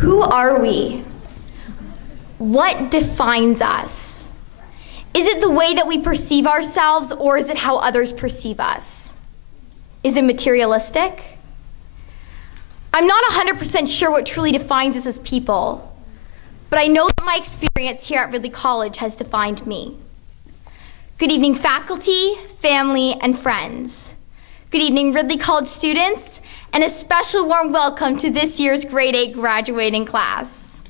Who are we? What defines us? Is it the way that we perceive ourselves, or is it how others perceive us? Is it materialistic? I'm not 100% sure what truly defines us as people, but I know that my experience here at Ridley College has defined me. Good evening, faculty, family, and friends. Good evening, Ridley College students, and a special warm welcome to this year's grade 8 graduating class.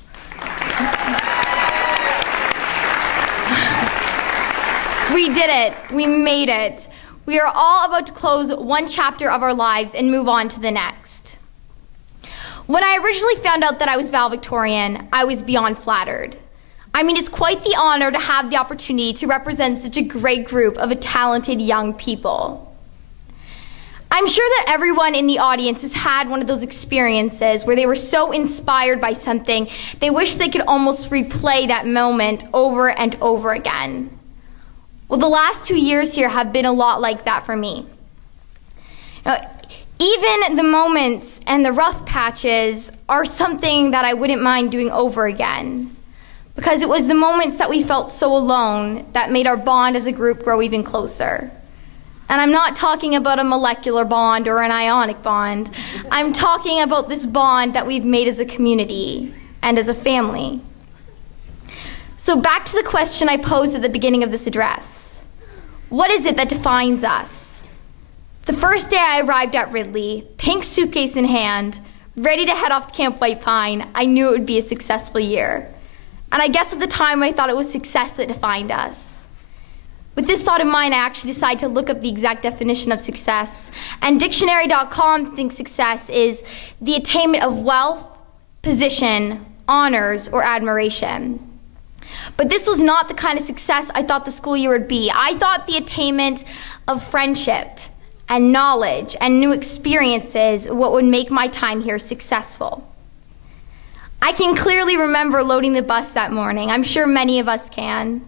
We did it. We made it. We are all about to close one chapter of our lives and move on to the next. When I originally found out that I was valedictorian, I was beyond flattered. I mean, it's quite the honor to have the opportunity to represent such a great group of talented young people. I'm sure that everyone in the audience has had one of those experiences where they were so inspired by something, they wish they could almost replay that moment over and over again. Well, the last 2 years here have been a lot like that for me. Even the moments and the rough patches are something that I wouldn't mind doing over again, because it was the moments that we felt so alone that made our bond as a group grow even closer. And I'm not talking about a molecular bond or an ionic bond. I'm talking about this bond that we've made as a community and as a family. So back to the question I posed at the beginning of this address. What is it that defines us? The first day I arrived at Ridley, pink suitcase in hand, ready to head off to Camp White Pine, I knew it would be a successful year. And I guess at the time I thought it was success that defined us. With this thought in mind, I actually decided to look up the exact definition of success. And dictionary.com thinks success is the attainment of wealth, position, honors, or admiration. But this was not the kind of success I thought the school year would be. I thought the attainment of friendship and knowledge and new experiences what would make my time here successful. I can clearly remember loading the bus that morning. I'm sure many of us can.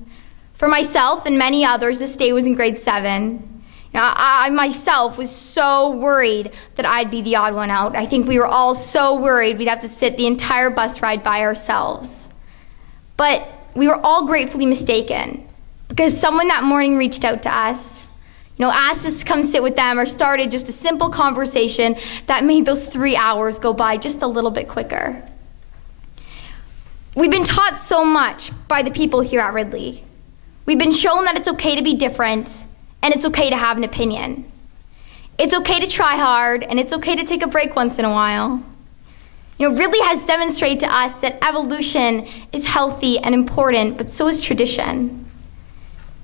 For myself and many others, this day was in grade 7. I myself was so worried that I'd be the odd one out. I think we were all so worried we'd have to sit the entire bus ride by ourselves. But we were all gratefully mistaken, because someone that morning reached out to us, asked us to come sit with them, or started just a simple conversation that made those 3 hours go by just a little bit quicker. We've been taught so much by the people here at Ridley. We've been shown that it's okay to be different, and it's okay to have an opinion. It's okay to try hard, and it's okay to take a break once in a while. Ridley has demonstrated to us that evolution is healthy and important, but so is tradition.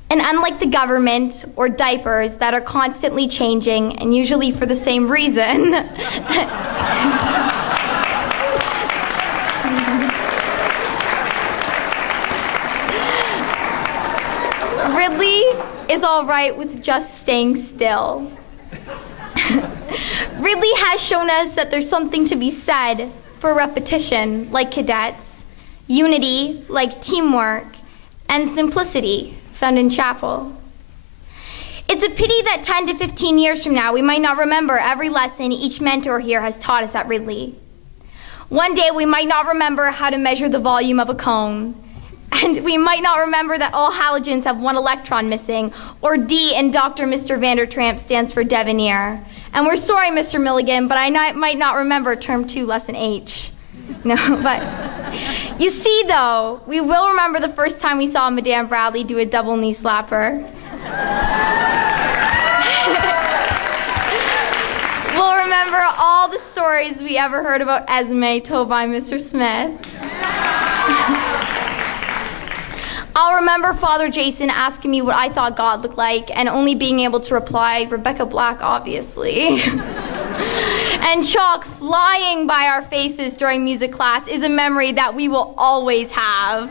And unlike the government or diapers that are constantly changing, and usually for the same reason, Ridley is all right with just staying still. Ridley has shown us that there's something to be said for repetition, like cadets, unity, like teamwork, and simplicity, found in chapel. It's a pity that 10 to 15 years from now, we might not remember every lesson each mentor here has taught us at Ridley. One day, we might not remember how to measure the volume of a cone, and we might not remember that all halogens have one electron missing, or D in Dr. Mr. Vandertramp stands for debonair. And we're sorry, Mr. Milligan, but I might not remember term 2, lesson H. But you see, though, we will remember the first time we saw Madame Bradley do a double knee slapper. We'll remember all the stories we ever heard about Esme told by Mr. Smith. I'll remember Father Jason asking me what I thought God looked like, and only being able to reply, Rebecca Black, obviously. And chalk flying by our faces during music class is a memory that we will always have.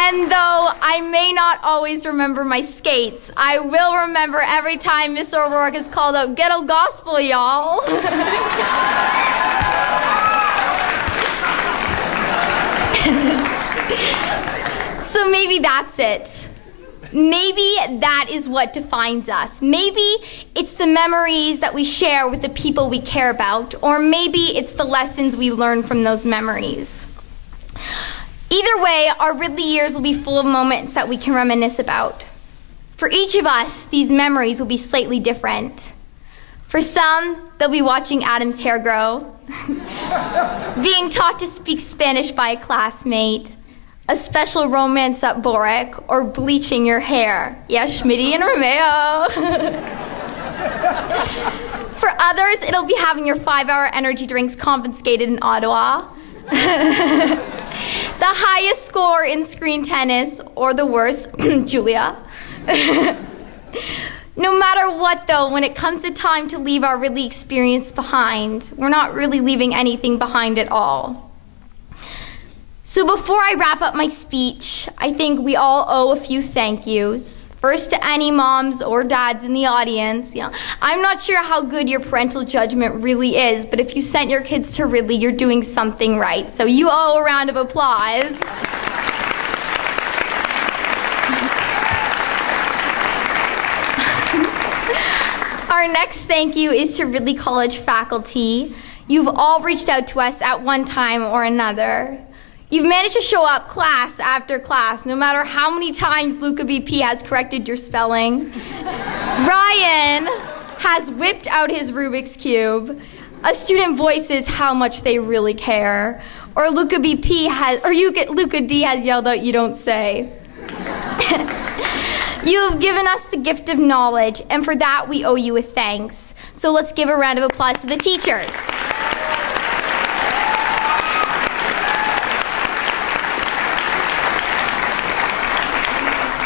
And though I may not always remember my skates, I will remember every time Miss O'Rourke is called out, "Ghetto gospel, y'all." So maybe that's it. Maybe that is what defines us. Maybe it's the memories that we share with the people we care about, or maybe it's the lessons we learn from those memories. Either way, our Ridley years will be full of moments that we can reminisce about. For each of us, these memories will be slightly different. For some, they'll be watching Adam's hair grow, being taught to speak Spanish by a classmate, a special romance at Boric, or bleaching your hair. Yes, Schmitty and Romeo. For others, it'll be having your 5-hour energy drinks confiscated in Ottawa, the highest score in screen tennis, or the worst, Julia. No matter what, though, when it comes to time to leave our Ridley experience behind, we're not really leaving anything behind at all. So before I wrap up my speech, I think we all owe a few thank yous. First, to any moms or dads in the audience. I'm not sure how good your parental judgment really is, but if you sent your kids to Ridley, you're doing something right. So you owe a round of applause. Our next thank you is to Ridley College faculty. You've all reached out to us at one time or another. You've managed to show up class after class, no matter how many times Luca BP has corrected your spelling. Ryan has whipped out his Rubik's Cube. A student voices how much they really care. Or Luca D has yelled out, "You don't say." You have given us the gift of knowledge, and for that we owe you a thanks. So let's give a round of applause to the teachers.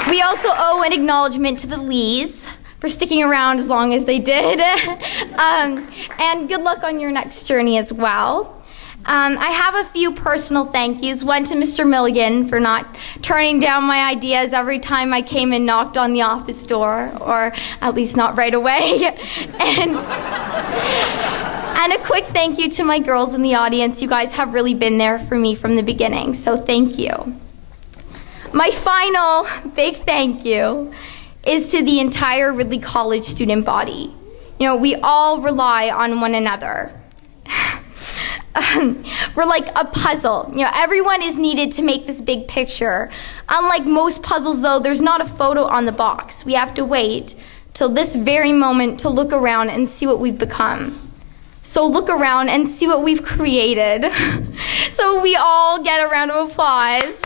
We also owe an acknowledgement to the Lees for sticking around as long as they did. And good luck on your next journey as well. I have a few personal thank yous. One to Mr. Milligan for not turning down my ideas every time I came and knocked on the office door, or at least not right away. And a quick thank you to my girls in the audience. You guys have really been there for me from the beginning, so thank you. My final big thank you is to the entire Ridley College student body. We all rely on one another. We're like a puzzle. Everyone is needed to make this big picture. Unlike most puzzles, though, there's not a photo on the box. We have to wait till this very moment to look around and see what we've become. So look around and see what we've created. So we all get a round of applause.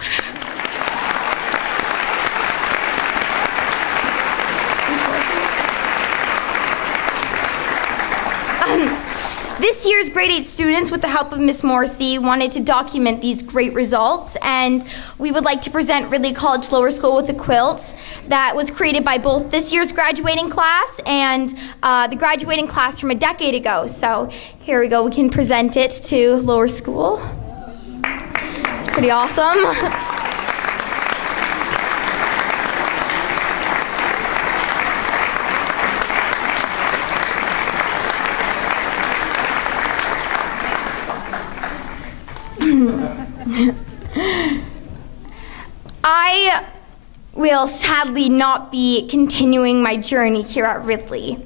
This year's grade 8 students, with the help of Miss Morrissey, wanted to document these great results, and we would like to present Ridley College Lower School with a quilt that was created by both this year's graduating class and the graduating class from a decade ago. So here we go, we can present it to Lower School. It's pretty awesome. I will sadly not be continuing my journey here at Ridley.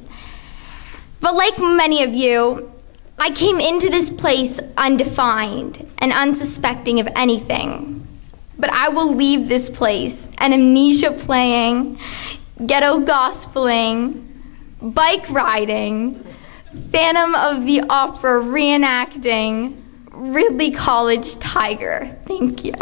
But like many of you, I came into this place undefined and unsuspecting of anything. But I will leave this place an amnesia playing, ghetto gospeling, bike riding, Phantom of the Opera reenacting, Ridley College Tiger. Thank you.